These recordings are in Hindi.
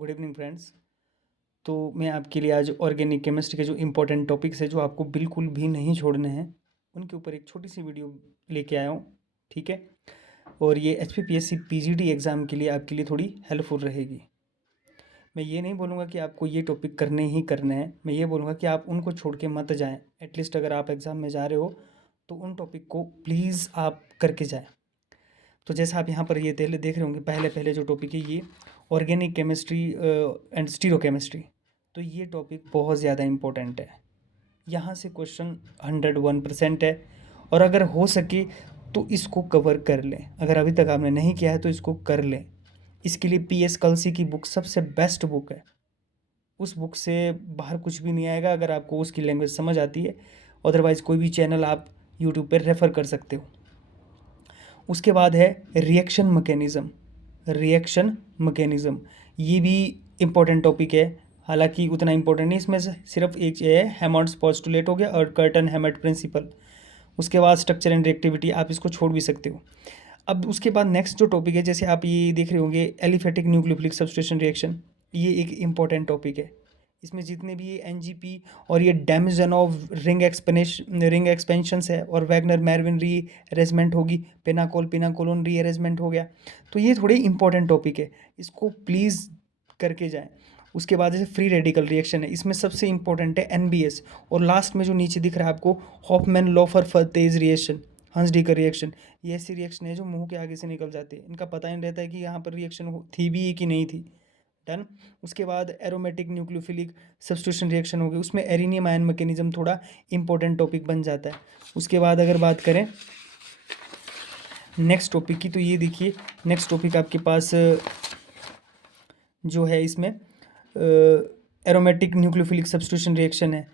Good evening friends. तो मैं आपके लिए आज ऑर्गेनिक केमिस्ट्री के जो इम्पोर्टेंट टॉपिक्स है जो आपको बिल्कुल भी नहीं छोड़ने हैं उनके ऊपर एक छोटी सी वीडियो लेके आया हूँ। ठीक है। और ये HPPSC PGD एग्ज़ाम के लिए आपके लिए थोड़ी हेल्पफुल रहेगी। मैं ये नहीं बोलूँगा कि आपको ये टॉपिक करने ही करने हैं, मैं ये बोलूँगा कि आप उनको छोड़ के मत जाएं। एटलीस्ट अगर आप एग्ज़ाम में जा रहे हो तो उन टॉपिक को प्लीज़ आप करके जाएं। तो जैसा आप यहाँ पर ये देख रहे होंगे, पहले पहले जो टॉपिक है ये ऑर्गेनिक केमिस्ट्री एंड स्टीरोकेमिस्ट्री। तो ये टॉपिक बहुत ज़्यादा इम्पोर्टेंट है। यहाँ से क्वेश्चन 101% है और अगर हो सके तो इसको कवर कर लें। अगर अभी तक आपने नहीं किया है तो इसको कर लें। इसके लिए PS कलसी की बुक सबसे बेस्ट बुक है। उस बुक से बाहर कुछ भी नहीं आएगा अगर आपको उसकी लैंग्वेज समझ आती है। अदरवाइज़ कोई भी चैनल आप यूट्यूब पर रेफ़र कर सकते हो। उसके बाद है रिएक्शन मैकेनिज़्म। रिएक्शन मैकेनिज़्म ये भी इम्पोर्टेंट टॉपिक है, हालांकि उतना इम्पोर्टेंट नहीं। इसमें से सिर्फ एक चीज़ है, हेमॉन्ड्स पोस्टुलेट हो गया और कर्टन हैमर्ट प्रिंसिपल। उसके बाद स्ट्रक्चर एंड रिएक्टिविटी, आप इसको छोड़ भी सकते हो। अब उसके बाद नेक्स्ट जो टॉपिक है, जैसे आप ये देख रहे होंगे एलिफेटिक न्यूक्लियोफिलिक सब्स्टिट्यूशन रिएक्शन, ये एक इम्पॉर्टेंट टॉपिक है। इसमें जितने भी ये NGP और ये डैमजनॉव रिंग एक्सपेंशंस है और वैगनर मैरविन रीअरेंजमेंट होगी, पेनाकोल पिनाकोलोन रीअरेंजमेंट हो गया। तो ये थोड़े इंपॉर्टेंट टॉपिक है, इसको प्लीज़ करके जाएं। उसके बाद जैसे फ्री रेडिकल रिएक्शन है, इसमें सबसे इंपॉर्टेंट है NBS। और लास्ट में जो नीचे दिख रहा है आपको, हॉफमैन लॉफर फर्तेज रिएक्शन, हंस डीकर रिएक्शन। ये ऐसी रिएक्शन है जो मुंह के आगे से निकल जाती है, इनका पता ही नहीं रहता है कि यहाँ पर रिएक्शन थी भी कि नहीं थी। डन। उसके बाद एरोमेटिक न्यूक्लियोफिलिक सब्स्टिट्यूशन रिएक्शन हो गई, उसमें एरिनियम आयन मैकेनिज्म थोड़ा इंपॉर्टेंट टॉपिक बन जाता है। उसके बाद अगर बात करें नेक्स्ट टॉपिक की, तो ये देखिए नेक्स्ट टॉपिक आपके पास जो है इसमें एरोमेटिक न्यूक्लियोफिलिक सब्स्टिट्यूशन रिएक्शन है।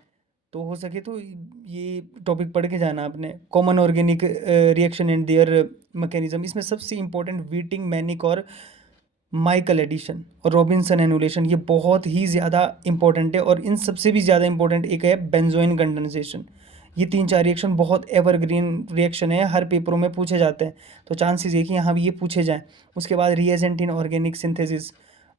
तो हो सके तो ये टॉपिक पढ़ के जाना आपने। Common organic reaction and there mechanism, इसमें सबसे इंपॉर्टेंट वीटिंग मैनिक और माइकल एडिशन और रॉबिन्सन एनुलेशन, ये बहुत ही ज़्यादा इंपॉर्टेंट है। और इन सबसे भी ज़्यादा इंपॉर्टेंट एक है बेंजोइन कंडेंसेशन। ये 3-4 रिएक्शन बहुत एवरग्रीन रिएक्शन है, हर पेपरों में पूछे जाते हैं, तो चांसेस है कि यहाँ भी ये पूछे जाएँ। उसके बाद रिएजेंट इन ऑर्गेनिक सिंथेसिस,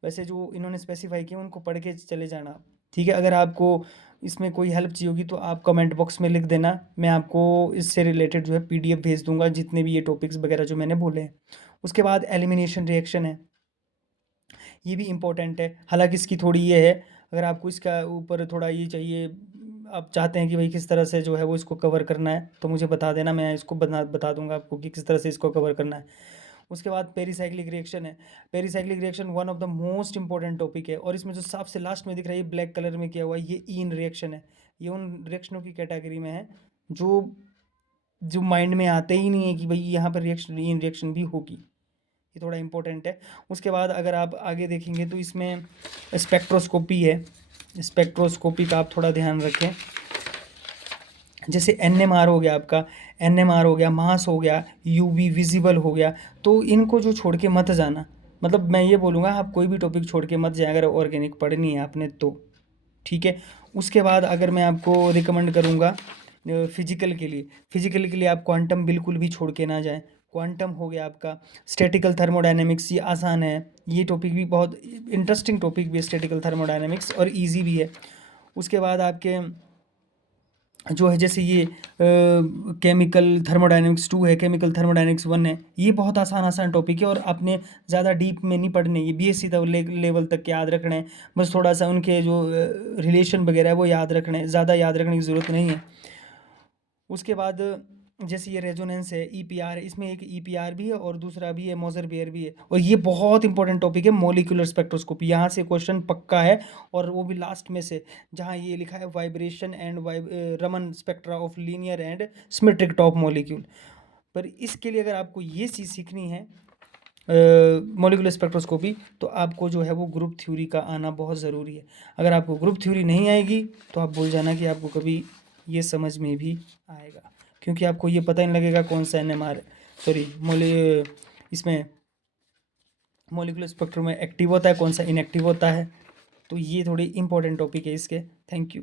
वैसे जो इन्होंने स्पेसिफाई किया उनको पढ़ के चले जाना। ठीक है। अगर आपको इसमें कोई हेल्प चाहिए होगी तो आप कमेंट बॉक्स में लिख देना, मैं आपको इससे रिलेटेड जो है PDF भेज दूंगा, जितने भी ये टॉपिक्स वगैरह जो मैंने बोले हैं। उसके बाद एलिमिनेशन रिएक्शन है, ये भी इम्पोर्टेंट है। हालांकि इसकी थोड़ी ये है, अगर आपको इसका ऊपर थोड़ा ये चाहिए, आप चाहते हैं कि भाई किस तरह से जो है वो इसको कवर करना है, तो मुझे बता देना, मैं इसको बता दूंगा आपको कि किस तरह से इसको कवर करना है। उसके बाद पेरीसाइक्लिक रिएक्शन है। Pericyclic reaction one of the most important topic है। और इसमें जो सबसे लास्ट में दिख रहा है ये ब्लैक कलर में किया हुआ है, ये ईन रिएक्शन है। ये उन रिएक्शनों की कैटेगरी में है जो जो माइंड में आते ही नहीं है कि भाई यहाँ पर रिएक्शन ईन रिएक्शन भी होगी। ये थोड़ा इंपॉर्टेंट है। उसके बाद अगर आप आगे देखेंगे तो इसमें स्पेक्ट्रोस्कोपी है। स्पेक्ट्रोस्कोपी का आप थोड़ा ध्यान रखें। जैसे NMR हो गया आपका, NMR हो गया, मास हो गया, UV विजिबल हो गया, तो इनको जो छोड़ के मत जाना। मतलब मैं ये बोलूँगा आप कोई भी टॉपिक छोड़ के मत जाए अगर ऑर्गेनिक पढ़नी है आपने तो। ठीक है। उसके बाद अगर मैं आपको रिकमेंड करूँगा फिजिकल के लिए आप क्वांटम बिल्कुल भी छोड़ के ना जाएं। क्वांटम हो गया आपका, स्टैटिकल थर्मोडायनेमिक्स, ये आसान है, ये टॉपिक भी बहुत इंटरेस्टिंग टॉपिक भी है स्टैटिकल थर्मोडायनेमिक्स, और इजी भी है। उसके बाद आपके जो है जैसे ये केमिकल थर्मोडायनेमिक्स 2 है, केमिकल थर्मोडायनेमिक्स 1 है, ये बहुत आसान आसान टॉपिक है और आपने ज़्यादा डीप में नहीं पढ़ने, ये BSc लेवल तक याद रखना है। बस थोड़ा सा उनके जो रिलेशन वगैरह है वो याद रखना है, ज़्यादा याद रखने की ज़रूरत नहीं है। उसके बाद जैसे ये रेजोनेंस है, EPR है, इसमें एक EPR भी है और दूसरा भी है मोजर बेयर भी है। और ये बहुत इंपॉर्टेंट टॉपिक है, मॉलिक्यूलर स्पेक्ट्रोस्कोपी, यहाँ से क्वेश्चन पक्का है। और वो भी लास्ट में से, जहाँ ये लिखा है vibration and Raman spectra of linear and symmetric top molecule. पर इसके लिए अगर आपको ये चीज़ सीखनी है मॉलिक्यूलर स्पेक्ट्रोस्कोपी, तो आपको जो है वो ग्रुप थ्योरी का आना बहुत ज़रूरी है। अगर आपको ग्रुप थ्योरी नहीं आएगी तो आप भूल जाना कि आपको कभी ये समझ में भी आएगा, क्योंकि आपको ये पता नहीं लगेगा कौन सा NMR सॉरी इसमें मॉलिक्यूलर स्पेक्ट्रम में एक्टिव होता है, कौन सा इनएक्टिव होता है। तो ये थोड़ी इंपॉर्टेंट टॉपिक है इसके। Thank you.